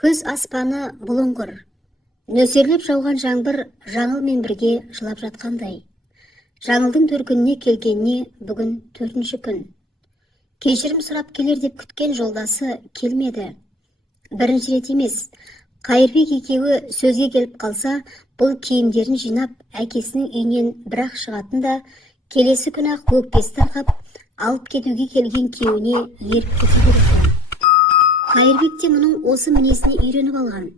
Көз аспаны бұлыңғыр. Нөсерлеп жауған жаңбыр Жаңылмен бірге жылап жатқандай. Жаңылдың төркініне келгеніне бүгін 4-ші күн. Кешірім сұрап келер деп күткен жолдасы келмеді. Бірінші рет емес, Қайырбек екеуі сөзге келіп қалса, бұл киімдерін жинап, әкесінің үйінен бірақ шығатын да, келесі күн-ақ өкпесі тарқап, алып кетуге келген күйеуіне еріп кете береді. Қайырбек те мұның осы мінезіне үйреніп алған.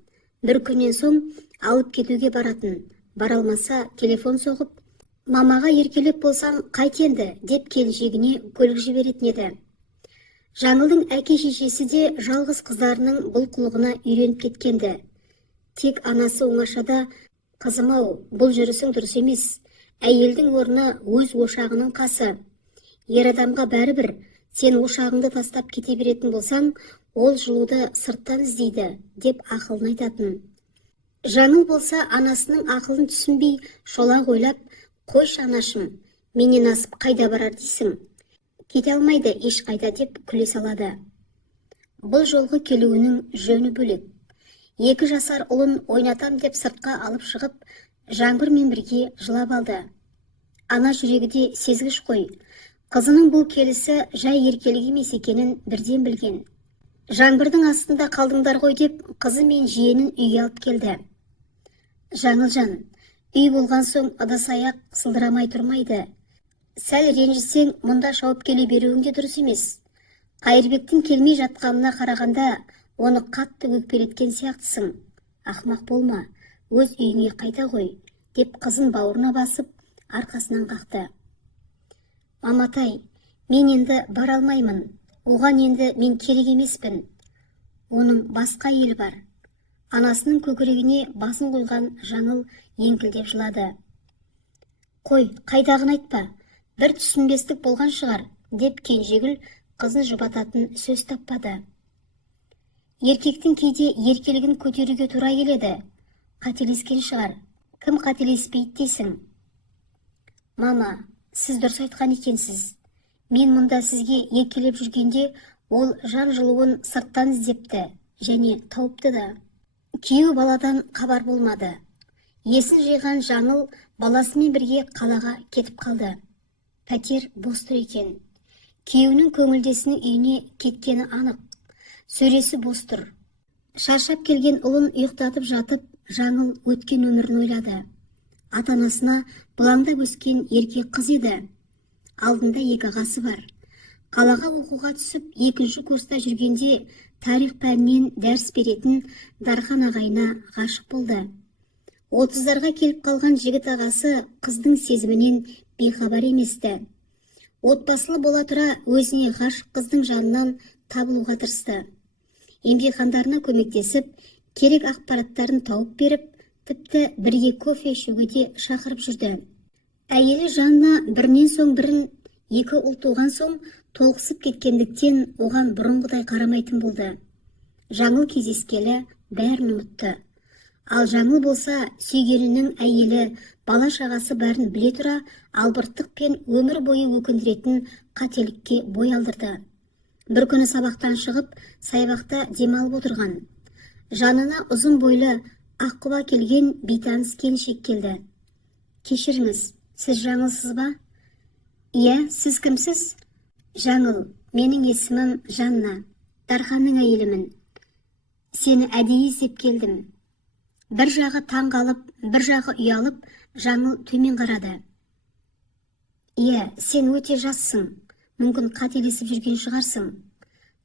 Бір күннен соң алып кетуге баратын, бара алмаса телефон соғып, мамаға еркелеп болсаң қайтенді деп келіншегіне көлік жіберетін еді. Жаңылдың әке-шешесі де жалғыз қыздарының бұл қылығына үйреніп кеткенді. Тек анасы оңашада, қызым-ау, бұл жүрісің дұрыс емес. Әйелдің орны өз ошағының қасы. Ер адамға бәрібір, сен ошағыңды тастап кете беретін болсаң, ол жылуды сырттан іздейді, деп ақылын айтатын. Жаңыл болса анасының ақылын түсінбей, шолақ ойлап, қойшы анашым, менен асып қайда барар дейсің? Кете алмайды еш қайда деп күле салады. Бұл жолғы келуінің жөні бөлек. 2 жасар ұлын ойнатам деп сыртқа алып шығып, жаңбырмен бірге жылап алды. Ана жүрегі де сезгіш қой. Қызының бұл келісі жай еркелік емес екенін бірден білген. Жаңбырдың астында қалдыңдар ғой деп қызы мен жиенін үйге алып келді. Жаңылжан, үй болған соң ыдыс-аяқ сылдырамай тұрмайды. Сәл ренжісең, мұнда шауып келе беруің де дұрыс емес. Қайырбектің келмей жатқанына қарағанда, оны қатты өкпелеткен сияқтысың. Ақмақ болма, өз үйіңе қайта ғой, деп қызын бауырына басып, арқасынан қақты. Маматай, мен енді бара алмаймын. Оған енді мен керек емеспін. Оның басқа елі бар. Анасының көкірегіне басын қойған Жаңыл еңкілдеп жылады. Қой, қайдағын айтпа. Бір түсінбестік болған шығар, деп Кенжегүл қызын жұбататын сөз таппады. Еркектің кейде еркелігін көтеруге тура келеді. Қателескен шығар. Кім қателеспейді дейсің? Мама, сіз дұрыс айтқан екенсіз. Мен мұнда сізге еркелеп жүргенде, ол жан жылуын сырттан іздепті, және тауыпты да. Күйеу баладан хабар болмады. Есін жиған Жаңыл баласымен бірге қалаға кетіп қалды. Пәтер бос тұр екен. Күйеуінің көңілдесінің үйіне кеткені анық. Сөресі бос тұр. Шаршап келген ұлын ұйықтатып жатып, Жаңыл өткен өмірін ойлады. Ата-анасына бұлаңдап өскен еркек қыз еді. Алдында 2 ағасы бар. Қалаға оқуға түсіп, 2-ші курста жүргенде тарих пәнінен дәріс беретін Дархан ағайына ғашық болды. 30-дарға келіп қалған жігіт ағасы қыздың сезімінен бейхабар еместі. Отбасылы бола тұра өзіне ғашық қыздың жанынан табылуға тырысты. Емтихандарына көмектесіп, керек ақпараттарын тауып беріп, тіпті бірге кофе ішуге де шақырып жүрді. Әйелі жанына бірінен соң бірін 2 ұл туған соң толқысып кеткендіктен оған бұрынғыдай қарамайтын болды. Жаңыл кездескелі бәрін ұмытты. Ал Жаңыл болса, сүйгенінің әйелі, бала шағасы бәрін біле тұра, албырттық пен өмір бойы өкіндіретін қателікке бой алдырды. Бір күні сабақтан шығып, саябақта демалып отырған. Жанына ұзын бойлы, аққұба келген бейтаныс келіншек келді. Кешіріңіз, сіз Жаңылсыз ба? Иә, сіз кімсіз? Жаңыл, менің есімім Жанна, Дарханның әйелімін. Сені әдейі іздеп келдім. Бір жағы таң қалып, бір жағы ұялып, Жаңыл төмен қарады. Иә, сен өте жассың. Мүмкін қателесіп жүрген шығарсың.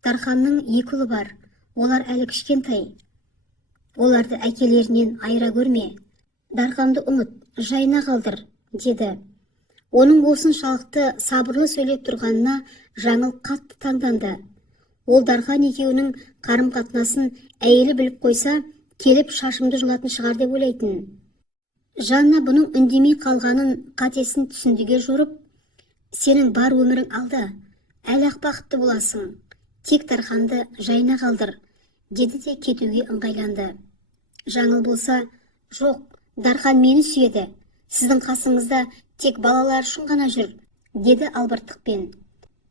Дарханның 2 ұлы бар. Олар әлі кішкентай. Оларды әкелерінен айыра көрме. Дарханды ұмыт, жайына қалдыр, деді. Оның осыншалықты сабырлы сөйлеп тұрғанына Жаңыл қатты таңданды. Ол Дархан екеуінің қарым-қатынасын әйелі біліп қойса, келіп шашымды жұлатын шығар деп ойлайтын. Жанна бұның үндемей қалғанын қатесін түсіндіге жорып, сенің бар өмірің алда, әлі бақытты боласың. Тек Дарханды жайына қалдыр, деді де кетуге ыңғайланды. Жаңыл болса, жоқ, Дархан мені сүйеді. Сіздің қасыңызда тек балалар үшін ғана жүр, деді албырттықпен.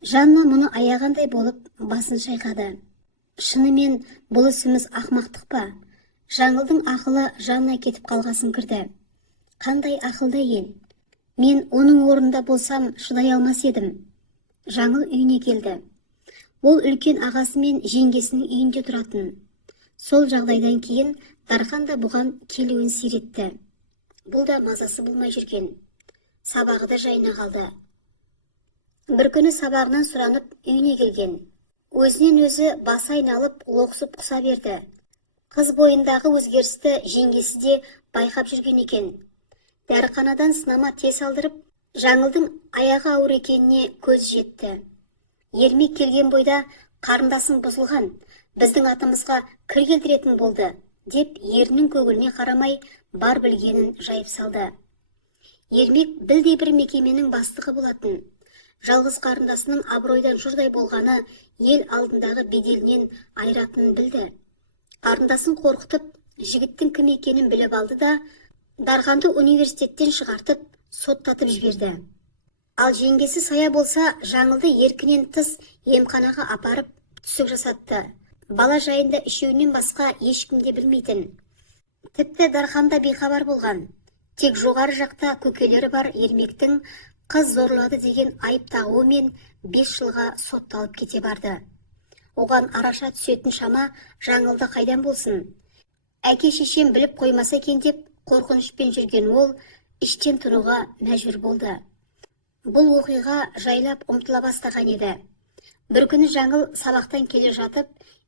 Жанна мұны аяғандай болып басын шайқады. Шынымен бұл ісіміз ақмақтық па? Жаңылдың ақылы жанына кетіп қалғасын кірді. Қандай ақылды ел? Мен оның орнында болсам шыдай алмас едім. Жаңыл үйіне келді. Ол үлкен ағасы мен жеңгесінің үйінде тұратын. Сол жағдайдан кейін Дархан да бұған келуін сиретті. Бұл да мазасы болмай жүрген. Сабағы да жайына қалды. Бір күні сабағынан сұранып үйіне келген. Өзінен өзі басы айналып лоқсып құса берді. Қыз бойындағы өзгерісті жеңгесі де байқап жүрген екен. Дәріханадан сынама тес алдырып, Жаңылдың аяғы ауыр екеніне көз жетті. Ермек келген бойда қарындасың бұзылған, біздің атымызға кір келтіретін болды, деп ерінің көгіліне қарамай бар білгенін жайып салды. Ермек білдей бір мекеменің бастығы болатын. Жалғыз қарындасының абыройдан жұрдай болғаны ел алдындағы беделінен айыратынын білді. Қарындасын қорқытып, жігіттің кім екенін біліп алды да, Дарханды университеттен шығартып, соттатып жіберді. Ал жеңгесі Сая болса, Жаңылды еркінен тыс емханаға апарып түсік жасатты. Бала жайында үшеуінен басқа ешкімде білмейтін. Тіпті Дарханда бейхабар болған. Тек жоғары жақта көкелері бар Ермектің қыз зорлады деген айып тағуымен 5 жылға сотталып кете барды. Оған араша түсетін шама Жаңылды қайдан болсын? Әке шешем біліп қоймаса екен деп қорқынышпен жүрген ол іштен тынуға мәжбүр болды. Бұл оқиға жайлап ұмтыла бастаған еді. Бір күні Жаңыл сабақтан келе жатып,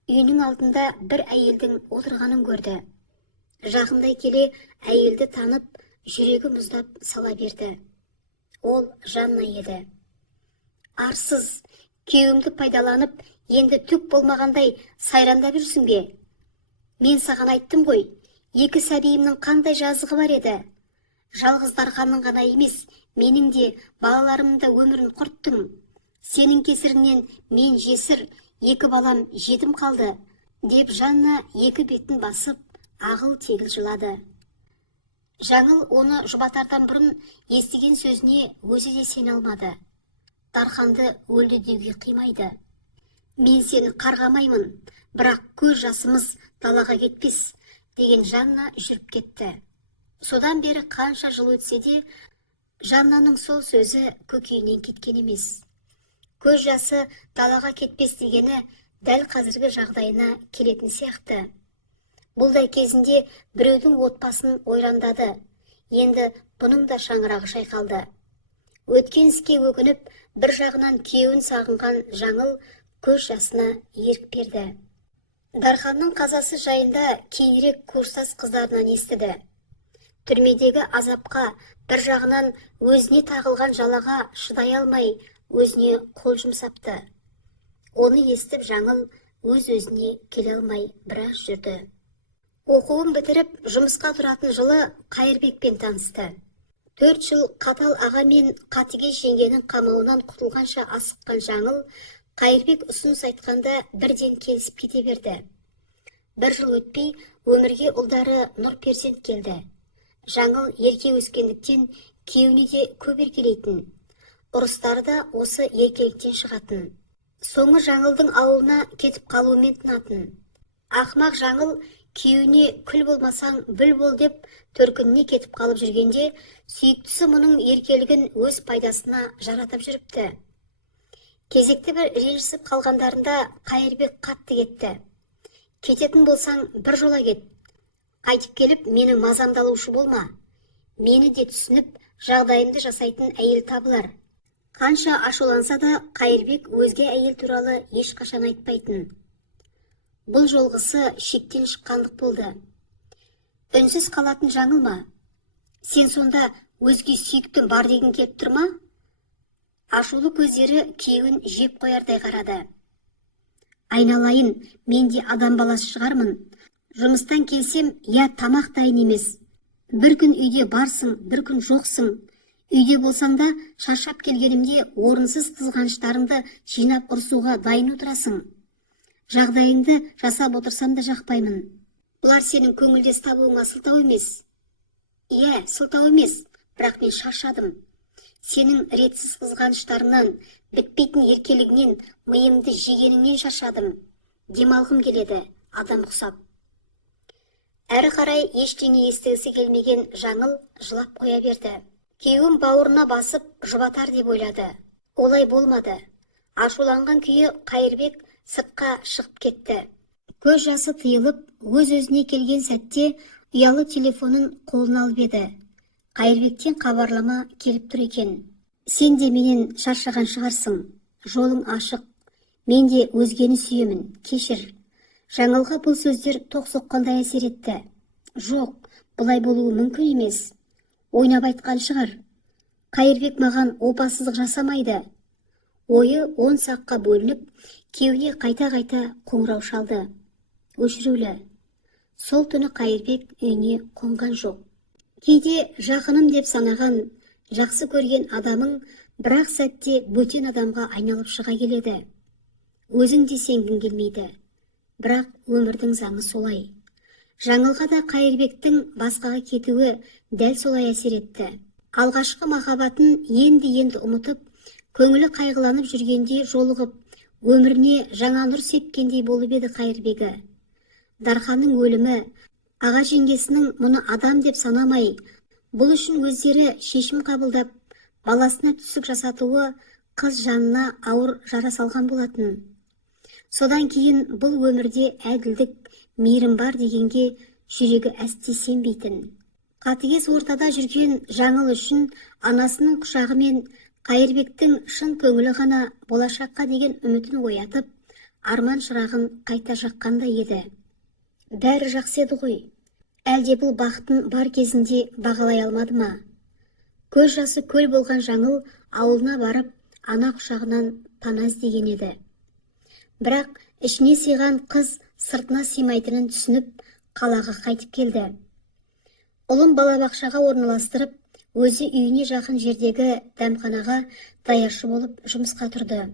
үйінің алдында бір әйелдің отырғанын көрді. Жақындай келе әйелді танып, жүрегі мұздап сала берді. Ол Жанна еді. Арсыз, күйеуімді пайдаланып, енді түк болмағандай сайрандап жүрсің бе? Мен саған айттым ғой, 2 сәбиімнің қандай жазығы бар еді. Жалғыз Дарханның ғана емес, менің де балаларымның да өмірін құрттың. Сенің кесірінен мен жесір, 2 балам жетім қалды, деп Жанна 2 бетін басып, ағыл тегіл жылады. Жаңыл оны жұбатардан бұрын естіген сөзіне өзі де сене алмады. Дарханды өлді деуге қимайды. Мен сені қарғамаймын, бірақ көз жасымыз далаға кетпес, деген Жанна жүріп кетті. Содан бері қанша жыл өтсе де, Жаннаның сол сөзі көкейінен кеткен емес. Көз жасы далаға кетпес дегені дәл қазіргі жағдайына келетін сияқты. Бұлдай кезінде біреудің отбасын ойрандады. Енді бұның да шаңырағы шайқалды. Өткен іске өкініп, бір жағынан күйеуін сағынған Жаңыл көз жасына ерік берді. Дарханның қазасы жайында кейінірек курстас қыздарынан естіді. Түрмедегі азапқа, бір жағынан өзіне тағылған жалаға шыдай алмай, өзіне қол жұмсапты. Оны естіп Жаңыл өз-өзіне келе алмай біраз жүрді. Оқуын бітіріп, жұмысқа тұратын жылы Қайырбекпен танысты. 4 жыл қатал аға мен Қатыгез жеңгенің қамауынан құтылғанша асыққан Жаңыл, Қайырбек ұсыныс айтқанда бірден келісіп кете берді. 1 жыл өтпей, өмірге ұлдары Нұр перзент келді. Жаңыл ерке өскендіктен күйеуіне де көп еркелейтін. Ұрыстары да осы еркеліктен шығатын. Соңы Жаңылдың ауылына кетіп қалуымен тынатын. Ақымақ Жаңыл күйеуіне күл болмасаң бүл бол деп төркініне кетіп қалып жүргенде, сүйіктісі мұның еркелігін өз пайдасына жаратып жүріпті. Кезекті бір ренжісіп қалғандарында Қайырбек қатты кетті. Кететін болсаң бір жола кет. Қайтып келіп, мені мазамдалушы болма. Мені де түсініп, жағдайымды жасайтын әйел табылар. Қанша ашуланса да Қайырбек өзге әйел туралы ешқашан айтпайтын. Бұл жолғысы шектен шыққандық болды. Үнсіз қалатын Жаңыл ма? Сен сонда өзге сүйіктің бар деген келіп тұрма? Ашулы көздері күйеуін жеп қоярдай қарады. Айналайын, мен де адам баласы шығармын. Жұмыстан келсем, я тамақ дайын емес. Бір күн үйде барсың, бір күн жоқсың. Үйде болсаң да, шаршап келгенімде орынсыз қызғаныштарыңды жинап ұрсуға дайын отырасың. Жағдайыңды жасап отырсам да жақпаймын. Бұлар сенің көңілдес табуыңа сылтау емес. Иә, сылтау емес, бірақ мен шаршадым. Сенің ретсіз қызғаныштарынан, бітпейтін еркелігінен, миымды жегеніңнен шаршадым. Демалғым келеді, адам құсап. Әрі қарай ештеңе естігісі келмеген Жаңыл жылап қоя берді. Күйеуім бауырына басып жұбатар деп ойлады. Олай болмады. Ашуланған күйі Қайырбек сыртқа шығып кетті. Көз жасы тыйылып, өз-өзіне келген сәтте ұялы телефонын қолына алып еді. Қайырбектен хабарлама келіп тұр екен. Сен де менен шаршаған шығарсың. Жолың ашық. Мен де өзгені сүйемін. Кешір. Жаңылға бұл сөздер тоқ соққандай әсер етті. Жоқ, бұлай болуы мүмкін емес. Ойнап айтқан шығар. Қайырбек маған опасыздық жасамайды. Ойы 10 саққа бөлініп, кеуіне қайта-қайта қоңырау шалды. Өшірулі. Сол түні Қайырбек үйіне қонған жоқ. Кейде жақыным деп санаған, жақсы көрген адамың бірақ сәтте бөтен адамға айналып шыға келеді. Өзің де сенгің келмейді. Бірақ өмірдің заңы солай. Жаңылға да Қайырбектің басқаға кетуі дәл солай әсер етті. Алғашқы махаббатын енді ұмытып, көңілі қайғыланып жүргенде жолығып, өміріне жаңа нұр сепкендей болып еді Қайырбегі. Дарханның өлімі, аға жеңгесінің мұны адам деп санамай, бұл үшін өздері шешім қабылдап, баласына түсік жасатуы қыз жанына ауыр жара салған болатын. Содан кейін бұл өмірде әділдік, мейірім бар дегенге жүрегі әсте сенбейтін. Қатыгез ортада жүрген Жаңыл үшін анасының құшағы мен Қайырбектің шын көңілі ғана болашаққа деген үмітін оятып, арман шырағын қайта жаққандай еді. Бәрі жақсы еді ғой. Әлде бұл бақытын бар кезінде бағалай алмады ма? Көз жасы көл болған Жаңыл ауылына барып, ана құшағынан пана іздеген еді. Бірақ ішіне сыйған қыз сыртына сыймайтынын түсініп, қалаға қайтып келді. Ұлын балабақшаға орналастырып, өзі үйіне жақын жердегі дәмханаға даяшы болып жұмысқа тұрды.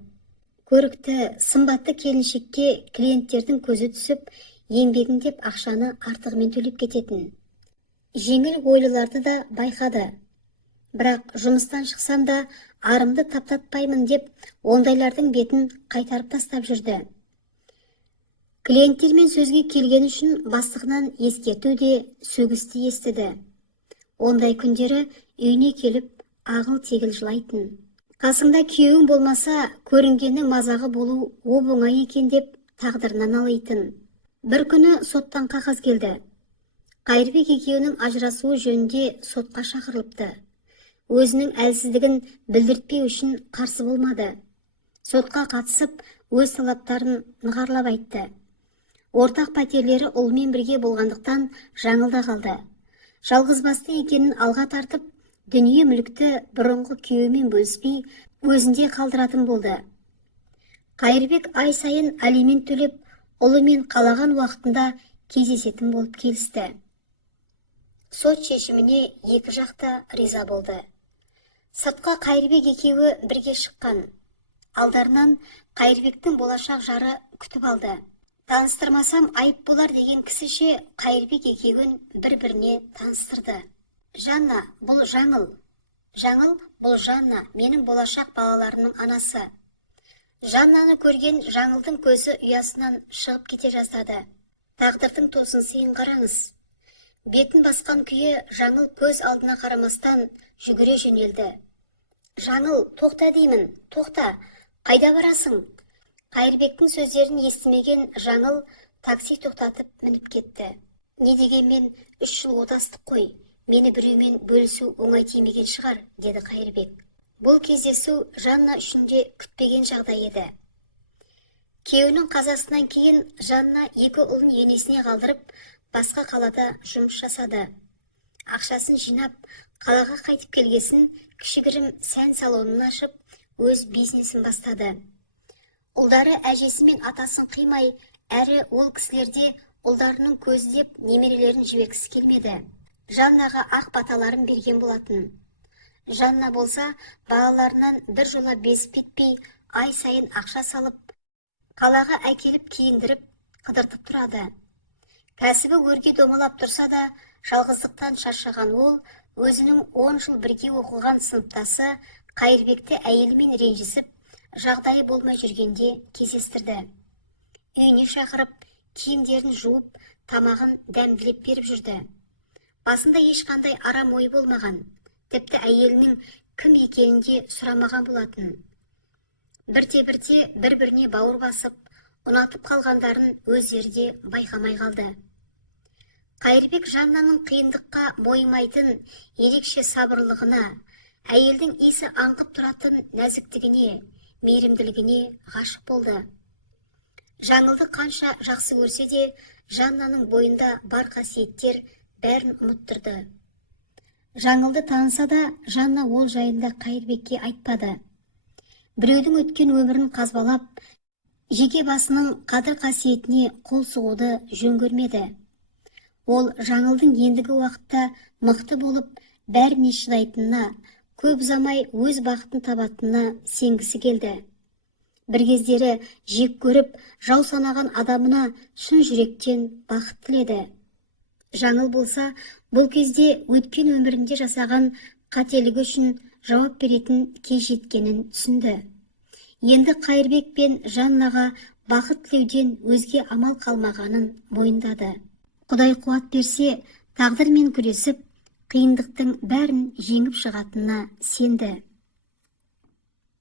Көрікті, сымбатты келіншекке клиенттердің көзі түсіп, еңбегін деп ақшаны артығымен төлеп кететін. Жеңіл ойлыларды да байқады. Бірақ жұмыстан шықсам да арымды таптатпаймын деп ондайлардың бетін қайтарып тастап жүрді. Клиенттермен сөзге келген үшін бастығынан ескерту де сөгісті естіді. Ондай күндері үйіне келіп ағыл-тегіл жылайтын. Қасыңда күйеуің болмаса, көрінгеннің мазағы болу оп-оңай екен деп тағдырынан алайтын. Бір күні соттан қағаз келді. Қайырбек екеуінің ажырасуы жөнінде сотқа шақырылыпты. Өзінің әлсіздігін білдіртпеу үшін қарсы болмады. Сотқа қатысып, өз талаптарын нығарлап айтты. Ортақ пәтерлері ұлымен бірге болғандықтан Жаңылда қалды. Жалғызбасты екенін алға тартып, дүние мүлікті бұрынғы күйеуімен бөліспей, өзінде қалдыратын болды. Қайырбек ай сайын алимент төлеп, ұлымен қалаған уақытында кездесетін болып келісті. Сот шешіміне екі жақта риза болды. Сыртқа Қайырбек екеуі бірге шыққан. Алдарынан Қайырбектің болашақ жары күтіп алды. Таныстырмасам айып болар деген кісіше Қайырбек екеуін бір-біріне таныстырды. Жанна, бұл Жаңыл. Жаңыл, бұл Жанна, менің болашақ балаларымның анасы. Жаннаны көрген Жаңылдың көзі ұясынан шығып кете жаздады. Тағдырдың тосын сыйын қараңыз. Бетін басқан күйі Жаңыл көз алдына қарамастан жүгіре жөнелді. Жаңыл, тоқта деймін, тоқта, қайда барасың? Қайырбектің сөздерін естімеген Жаңыл такси тоқтатып мініп кетті. Не дегенмен 3 жыл отастық қой, мені біреумен бөлісу оңай тимеген шығар, деді Қайырбек. Бұл кездесу Жанна үшін де күтпеген жағдай еді. Күйеуінің қазасынан кейін Жанна 2 ұлын енесіне қалдырып, басқа қалада жұмыс жасады. Ақшасын жинап, қалаға қайтып келгесін кішігірім сән салонын ашып, өз бизнесін бастады. Ұлдары әжесі мен атасын қимай, әрі ол кісілерде ұлдарының көзі деп немерелерін жібергісі келмеді. Жаннаға ақ баталарын берген болатын. Жанна болса, балаларынан бір жола безіп кетпей, ай сайын ақша салып, қалаға әкеліп киіндіріп, қыдыртып тұрады. Кәсібі өрге домалап тұрса да, жалғыздықтан шаршаған ол, өзінің 10 жыл бірге оқыған сыныптасы Қайырбекті әйелімен ренжісіп, жағдайы болмай жүргенде кездестірді. үйіне шақырып, киімдерін жуып, тамағын дәмділеп беріп жүрді. Басында ешқандай арам ой болмаған, тіпті әйелінің кім екенін де сұрамаған болатын. Бірте-бірте бір-біріне бауыр басып, ұнатып қалғандарын өздері де байқамай қалды. Қайырбек Жаннаның қиындыққа мойымайтын ерекше сабырлығына, әйелдің исі аңқып тұратын нәзіктігіне, мейірімділігіне ғашық болды. Жаңылды қанша жақсы көрсе де, Жаннаның бойында бар қасиеттер бәрін ұмыттырды. Жаңылды таныса да, Жанна ол жайында Қайырбекке айтпады. Біреудің өткен өмірін қазбалап, жеке басының қадір қасиетіне қол сұғуды жөн көрмеді. Ол Жаңылдың ендігі уақытта мықты болып, бәріне шыдайтынына, көп ұзамай өз бақытын табатынына сенгісі келді. Бір кездері жек көріп, жау санаған адамына шын жүректен бақыт тіледі. Жаңыл болса, бұл кезде өткен өмірінде жасаған қателігі үшін жауап беретін кез жеткенін түсінді. Енді Қайырбек пен Жаннаға бақыт тілеуден өзге амал қалмағанын мойындады. Құдай қуат берсе, тағдырмен күресіп, қиындықтың бәрін жеңіп шығатынына сенді.